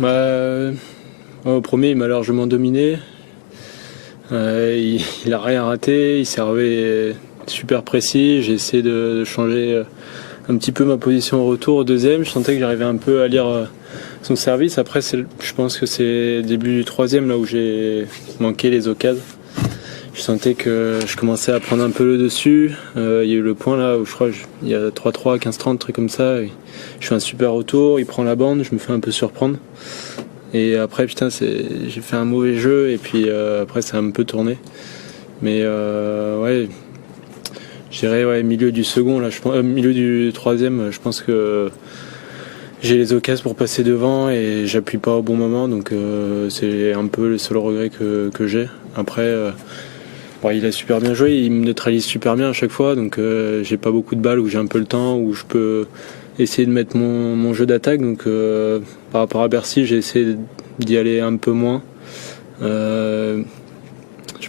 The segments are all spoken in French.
Au premier, il m'a largement dominé. Il a rien raté, il servait super précis. J'ai essayé de changer un petit peu ma position au retour. Au deuxième, je sentais que j'arrivais un peu à lire son service. Après, je pense que c'est le début du troisième là où j'ai manqué les occasions. Je sentais que je commençais à prendre un peu le dessus. Il y a eu le point là où je crois il y a 3-3, 15-30, truc comme ça. Et je fais un super retour, il prend la bande, je me fais un peu surprendre. Et après, putain, j'ai fait un mauvais jeu et puis après, ça a un peu tourné. Mais ouais, je dirais ouais, milieu du second, là, milieu du troisième, je pense que j'ai les occasions pour passer devant et j'appuie pas au bon moment. Donc c'est un peu le seul regret que j'ai. Après, bon, il a super bien joué, il me neutralise super bien à chaque fois. Donc j'ai pas beaucoup de balles où j'ai un peu le temps, où je peux essayer de mettre mon jeu d'attaque. Donc par rapport à Bercy, j'ai essayé d'y aller un peu moins. Je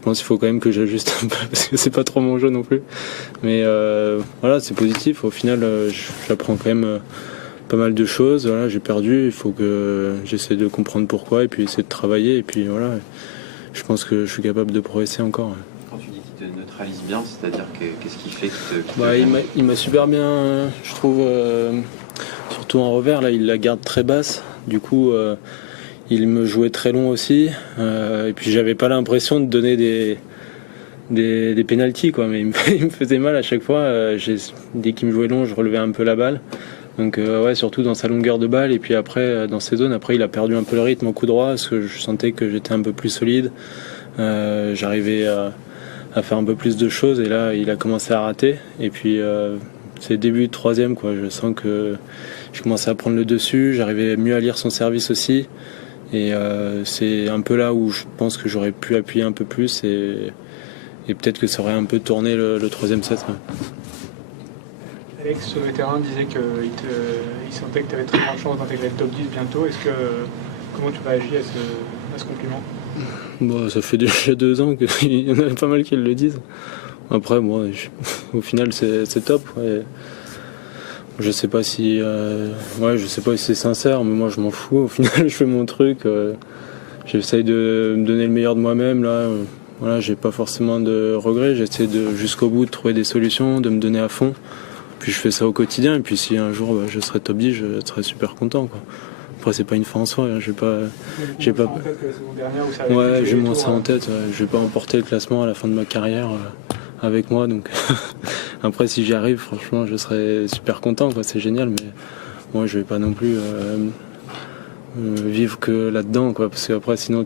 pense qu'il faut quand même que j'ajuste un peu parce que c'est pas trop mon jeu non plus. Mais voilà, c'est positif. Au final, j'apprends quand même pas mal de choses. Voilà, j'ai perdu. Il faut que j'essaie de comprendre pourquoi et puis essayer de travailler. Et puis voilà, je pense que je suis capable de progresser encore. Quand tu dis qu'il te neutralise bien, c'est-à-dire qu'est-ce qu'il fait Il m'a super bien, je trouve, surtout en revers, là, il la garde très basse. Du coup, il me jouait très long aussi. Et puis, j'avais pas l'impression de donner des pénaltys, quoi. Mais il me faisait mal à chaque fois. Dès qu'il me jouait long, je relevais un peu la balle. Donc, ouais, surtout dans sa longueur de balle. Et puis après, dans ses zones, après, il a perdu un peu le rythme au coup droit parce que je sentais que j'étais un peu plus solide. J'arrivais à faire un peu plus de choses et là il a commencé à rater et puis c'est le début de troisième quoi, je sens que je commençais à prendre le dessus, j'arrivais mieux à lire son service aussi et c'est un peu là où je pense que j'aurais pu appuyer un peu plus et peut-être que ça aurait un peu tourné le troisième set. Ouais. Alex sur le terrain disait qu'il sentait que tu avais très grande chance d'intégrer le top 10 bientôt. Comment tu réagis à ce compliment? Bon, ça fait déjà 2 ans qu'il y en a pas mal qui le disent. Après, moi, au final, c'est top. Ouais. Je sais pas si, je sais pas si c'est sincère, mais moi, je m'en fous. Au final, je fais mon truc. J'essaye de me donner le meilleur de moi-même. Là, voilà, j'ai pas forcément de regrets. J'essaie jusqu'au bout de trouver des solutions, de me donner à fond. Puis je fais ça au quotidien. Et puis si un jour je serai top 10, je serai super content, quoi. Après, c'est pas une fin en soi. Hein. J'ai pas. Ouais, j'ai mon ça en tête. Ouais. Je vais pas emporter le classement à la fin de ma carrière avec moi. Donc après, si j'y arrive, franchement, je serai super content. Quoi. C'est génial. Mais moi, je vais pas non plus vivre que là-dedans, quoi. Parce qu'après, sinon,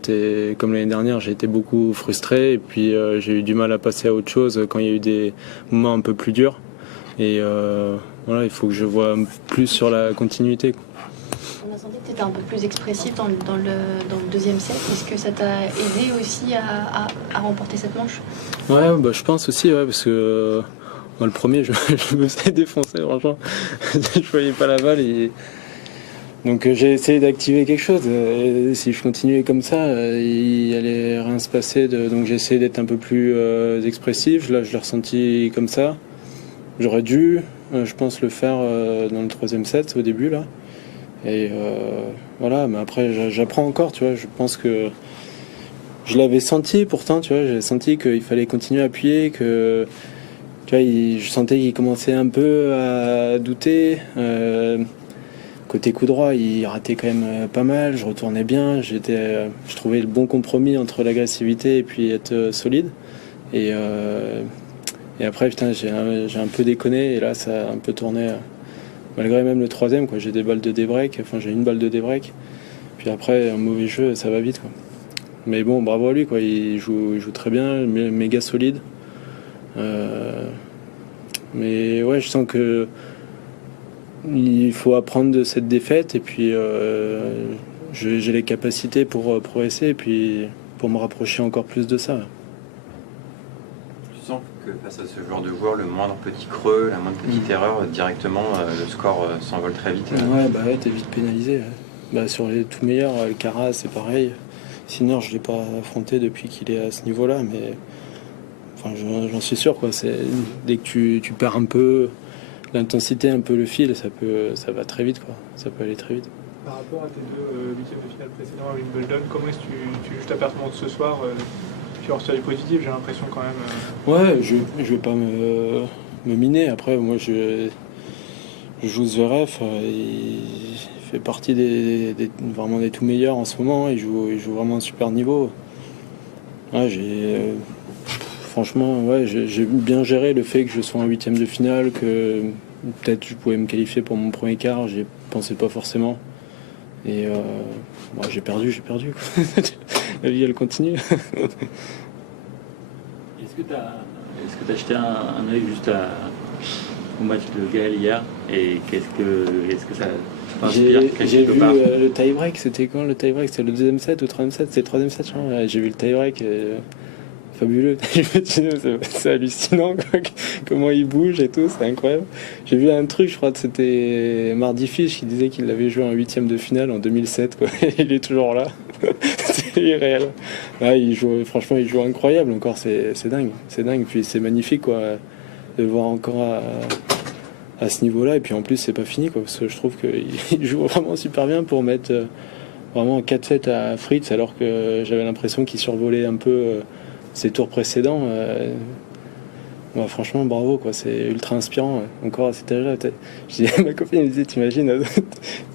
comme l'année dernière, j'ai été beaucoup frustré. Et puis, j'ai eu du mal à passer à autre chose quand il y a eu des moments un peu plus durs. Et voilà, il faut que je vois plus sur la continuité. Quoi. On a senti que tu étais un peu plus expressif dans le deuxième set. Est-ce que ça t'a aidé aussi à remporter cette manche? Ouais, bah, je pense aussi, ouais, parce que le premier, je me faisais défoncer, franchement. Je voyais pas la balle. Donc j'ai essayé d'activer quelque chose. Et si je continuais comme ça, il allait rien se passer. Donc j'ai essayé d'être un peu plus expressif. Là, je l'ai ressenti comme ça. J'aurais dû, je pense, le faire dans le troisième set au début, là. Et voilà, mais après j'apprends encore, tu vois, je pense que je l'avais senti pourtant, tu vois, j'ai senti qu'il fallait continuer à appuyer, que tu vois, je sentais qu'il commençait un peu à douter. Côté coup droit, il ratait quand même pas mal, je retournais bien, je trouvais le bon compromis entre l'agressivité et puis être solide. Et après, putain, j'ai un peu déconné et là ça a un peu tourné. Malgré même le troisième, quoi. J'ai des balles de débreak, enfin j'ai une balle de débreak. Puis après, un mauvais jeu, ça va vite, quoi. Mais bon, bravo à lui, quoi. Il joue très bien, méga solide. Mais ouais, je sens que il faut apprendre de cette défaite et puis j'ai les capacités pour progresser et puis pour me rapprocher encore plus de ça. Tu sens que face à ce genre de joueur, le moindre petit creux, la moindre petite erreur, directement, le score s'envole très vite. Ouais, t'es vite pénalisé. Ouais. Bah, sur les tout meilleurs, Alcaraz, c'est pareil. Sinon, je l'ai pas affronté depuis qu'il est à ce niveau-là, mais enfin, j'en suis sûr, quoi. Dès que tu perds un peu l'intensité, un peu le fil, ça va très vite, quoi. Ça peut aller très vite. par rapport à tes deux huitièmes de finale précédents à Wimbledon, comment est-ce que tu juges ta performance ce soir tu en retires du positif, j'ai l'impression quand même. Ouais, je vais pas me miner. Après, moi, je joue Zverev. Il fait partie vraiment des tout meilleurs en ce moment. Il joue vraiment un super niveau. Ouais, franchement, ouais, j'ai bien géré le fait que je sois en huitième de finale, que peut-être je pouvais me qualifier pour mon premier quart. J'y pensais pas forcément. Et bon, j'ai perdu. Quoi. La vie, elle continue. Est-ce que tu as jeté un œil juste au match de Gaël hier et qu'est-ce que ça t'inspire J'ai quelque vu part le tie-break, c'était quand le tie-break? C'était le deuxième set ou le troisième set? C'était le troisième set, je crois. Ouais, j'ai vu le tie-break, fabuleux. C'est hallucinant quoi, comment il bouge et tout, c'est incroyable. J'ai vu un truc, je crois que c'était Mardy Fish qui disait qu'il l'avait joué en huitième de finale en 2007. Quoi. Il est toujours là, c'est irréel. Là, franchement, il joue incroyable encore, c'est dingue. Puis c'est magnifique quoi, de le voir encore à ce niveau-là. Et puis en plus, c'est pas fini quoi, parce que je trouve qu'il joue vraiment super bien pour mettre vraiment 4-7 à Fritz, alors que j'avais l'impression qu'il survolait un peu ses tours précédents. Ouais, franchement, bravo, quoi. C'est ultra inspirant. Ouais. Encore à cet âge-là. Je disais à ma copine, elle me disait, t'imagines,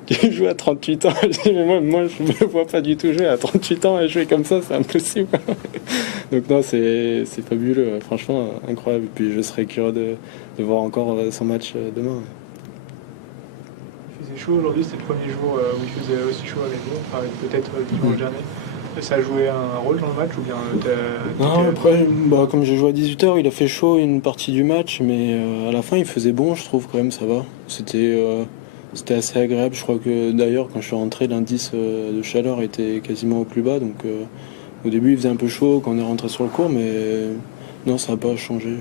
tu joues à 38 ans. Je dis, mais moi, je me vois pas du tout jouer à 38 ans et jouer comme ça, c'est impossible. Donc non, c'est fabuleux. Franchement, incroyable. Puis je serais curieux de voir encore son match demain. Il faisait chaud aujourd'hui, c'était le premier jour où il faisait aussi chaud avec vous, enfin peut-être le dimanche dernier. Ça a joué un rôle dans le match ou bien Non, après, comme j'ai joué à 18h, il a fait chaud une partie du match, mais à la fin il faisait bon, je trouve quand même, ça va. C'était assez agréable. Je crois que d'ailleurs, quand je suis rentré, l'indice de chaleur était quasiment au plus bas. Donc au début, il faisait un peu chaud quand on est rentré sur le court, mais non, ça n'a pas changé.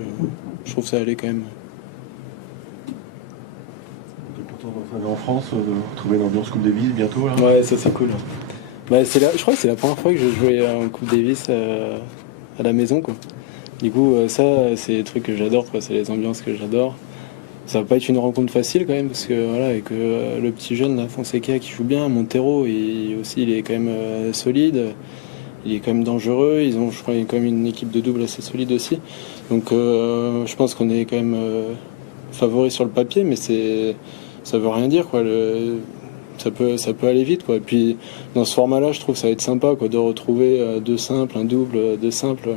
Je trouve que ça allait quand même. T'es content d'aller en France, de retrouver l'ambiance Coupe Davis bientôt là? Ouais, ça c'est cool. Je crois que c'est la première fois que je jouais en Coupe Davis à la maison, quoi. Du coup, ça, c'est des trucs que j'adore, quoi. C'est les ambiances que j'adore. Ça va pas être une rencontre facile quand même, parce que voilà, avec le petit jeune là, Fonseca qui joue bien, Montero, il est quand même solide, il est quand même dangereux. Ils ont, je crois, quand même une équipe de double assez solide aussi. Donc, je pense qu'on est quand même favori sur le papier, mais ça veut rien dire, quoi. Ça peut aller vite, quoi. Et puis dans ce format-là, je trouve que ça va être sympa, quoi, de retrouver deux simples, un double, deux simples.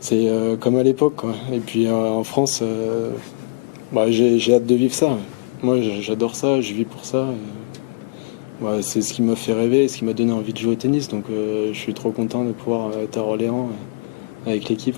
C'est comme à l'époque, quoi. Et puis en France, j'ai hâte de vivre ça. Moi, j'adore ça, je vis pour ça. C'est ce qui m'a fait rêver, ce qui m'a donné envie de jouer au tennis. Donc je suis trop content de pouvoir être à Orléans avec l'équipe.